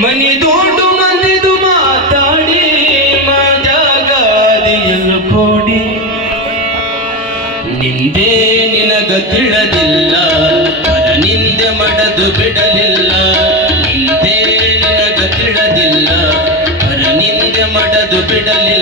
ಮನಿದೋಡು ಮಂದಿದು ಮಾತಾಡಿ, ಮಜಾಗಾದಿಯನ್ನು ಕೊಡಿ. ನಿಂದೆ ನಿನಗ ತಿಳಿದಿಲ್ಲ ಪರ ನಿಂದೆ ಮಡದು ಬಿಡಲಿಲ್ಲ. ನಿಂದೆ ನಿನಗ ತಿಳಿದಿಲ್ಲ ಪರ ನಿಂದೆ ಮಡದು ಬಿಡಲಿಲ್ಲ.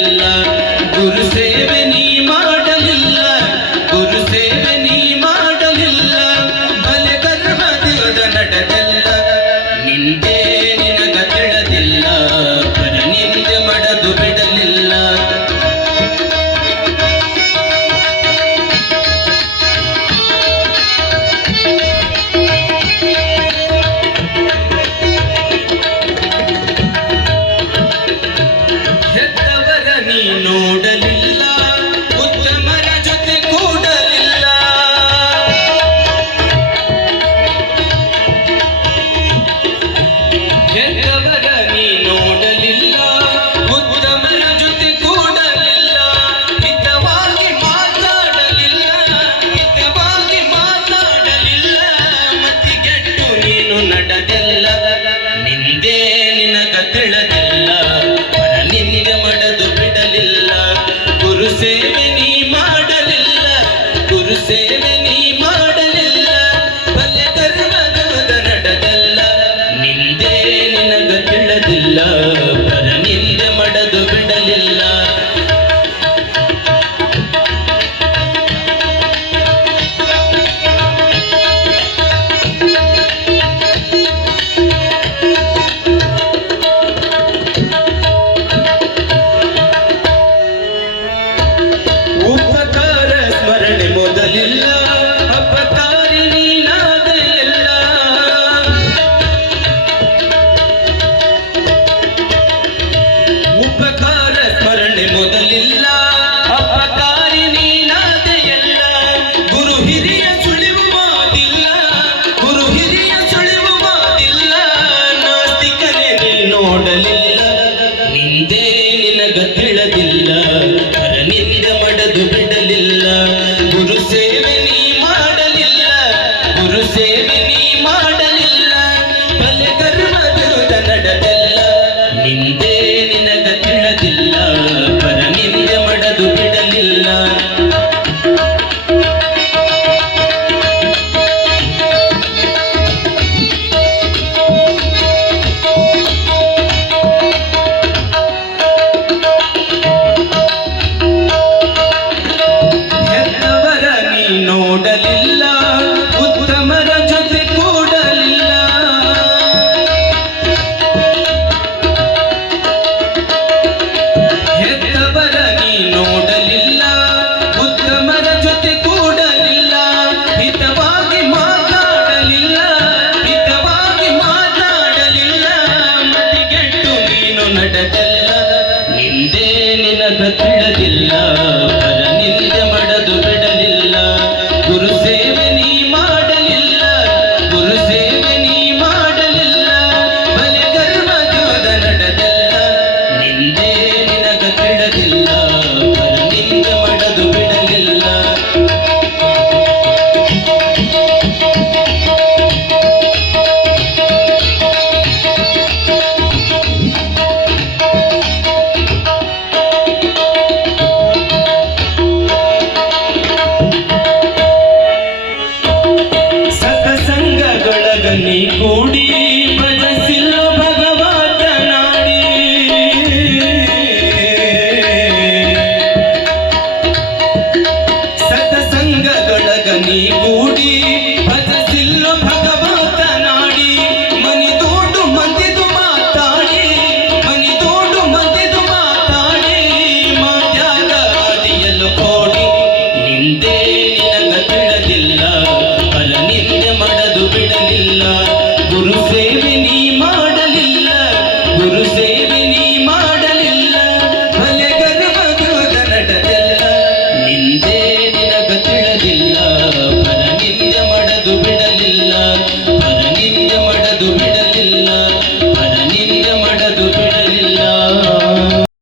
ನೀನು ನಿಂದೆ ನಿಂದೇ ನಿನಗ ತಿಳಗಲ್ಲ ನಿಂದೆ ಮಡದು ಬಿಡಲಿಲ್ಲ. ಗುರುಸೇವೆ ನೀ ಮಾಡಲಿಲ್ಲ ಗುರುಸೇವೆ ನೋಡಲಿ ಗೂಡಿ ಭಜಿಸಿಲ್ಲೋ ಭಗವಂತ ನಾಡಿ. ಮನಿ ದೊಡ್ಡು ಮಂದಿದು ಮಾತಾಡಿ, ಮನಿ ದೊಡ್ಡು ಮಂದಿದು ಮಾತಾಡಿ. ಮಾತಾಡ ಅದಿಯಲು ಕೋಡಿ, ನಿಂದೆ ನಿನಗ ತಿಳಿದಿಲ್ಲ. ಪರ ನಿಂದೆ ಮಾಡದು ಬಿಡಲಿಲ್ಲ. ಗುರು ಸೇವೆ ನೀ ಮಾಡಲಿಲ್ಲ. ಗುರು ಸೇವೆ